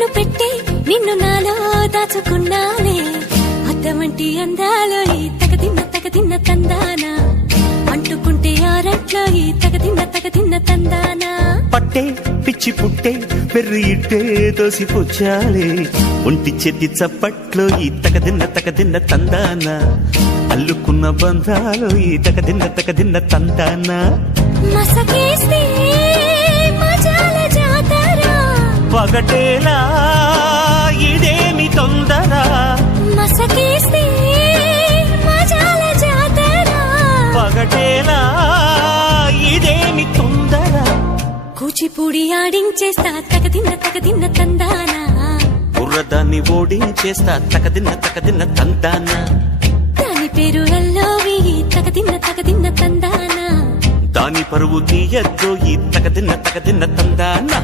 కన్ను పెట్టే నిన్ను నాలో దాచుకున్నానే అద్దమంటి అందాలో ఈ తగదిన్న తందానా అంటుకుంటే ఆరట్లో ఈ తగదిన్న తందానా పట్టే పిచ్చి పుట్టే పెర్రి ఇట్టే దోసిపుచ్చాలే ఒంటి చేతి చప్పట్లో ఈ తగదిన్న తందానా అల్లుకున్న బంధాలు ఈ తగదిన్న తందానా మసకేస్తే మజాల జాతర పగటేలా ఇదేమి తొందర మసకేస్తే మజాల జాతర పగటేలా ఇదేమి తొందర కూచిపూడి ఆడించేస్తా తగదిన్న తందానా బుర్రదాన్ని ఓడించేస్తా తగదిన్న తందానా దాని పేరు ఎల్లోవి తగదిన్న తందానా దాని పరువు తీయద్దు ఈ తగదిన్న తందానా